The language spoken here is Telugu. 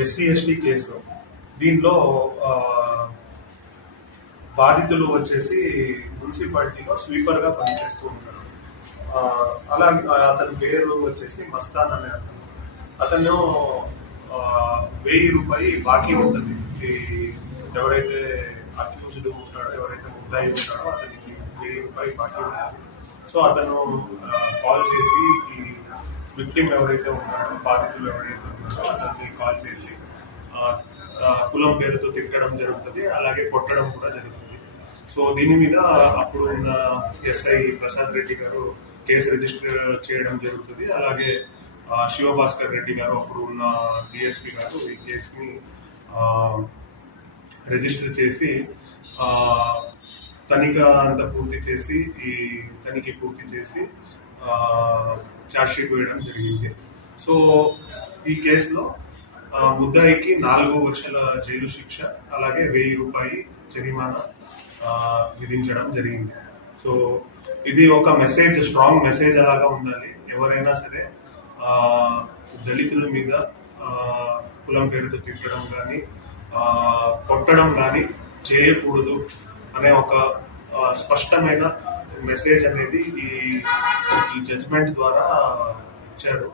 SC ST case. దీనిలో బాధితులు వచ్చేసి మున్సిపాలిటీలో స్వీపర్ గా పనిచేస్తూ ఉంటారు. అలాగే అతని పేరు వచ్చేసి మస్తాన్ అనే అతను 1000 రూపాయలు బాకీ ఉంటుంది. ఎవరైతే అక్యూజ్డ్ ఉంటాడో, ఎవరైతే ముద్దాయి ఉంటాడో అతనికి 1000 రూపాయలు బాకీ ఉంటుంది. సో అతను కాల్ చేసి ఈ విక్టిమ్ ఎవరైతే ఉన్నాడో, బాధితులు ఎవరైతే ఉన్నారో అతన్ని కాల్ చేసి కులం పేరుతో తిట్టడం జరుగుతుంది, అలాగే కొట్టడం కూడా జరుగుతుంది. సో దీని మీద అప్పుడు ఉన్న ఎస్ఐ ప్రసాద్ రెడ్డి గారు కేసు రిజిస్టర్ చేయడం జరుగుతుంది. అలాగే శివభాస్కర్ రెడ్డి గారు, అప్పుడు ఉన్న డిఎస్పీ గారు ఈ కేసుని రిజిస్టర్ చేసి తనిఖీ అంతా పూర్తి చేసి ఛార్జ్షీట్ వేయడం జరిగింది. సో ఈ కేసులో ముద్దాయికి 4 వర్షాల జైలు శిక్ష, అలాగే 1000 రూపాయలు జరిమానా విధించడం జరిగింది. సో ఇది ఒక మెసేజ్, స్ట్రాంగ్ మెసేజ్ అలాగా ఉండాలి. ఎవరైనా సరే దళితుల మీద కులం పేరుతో తిట్టడం కానీ, కొట్టడం కానీ చేయకూడదు అనే ఒక స్పష్టమైన మెసేజ్ అనేది ఈ జడ్జిమెంట్ ద్వారా ఇచ్చారు.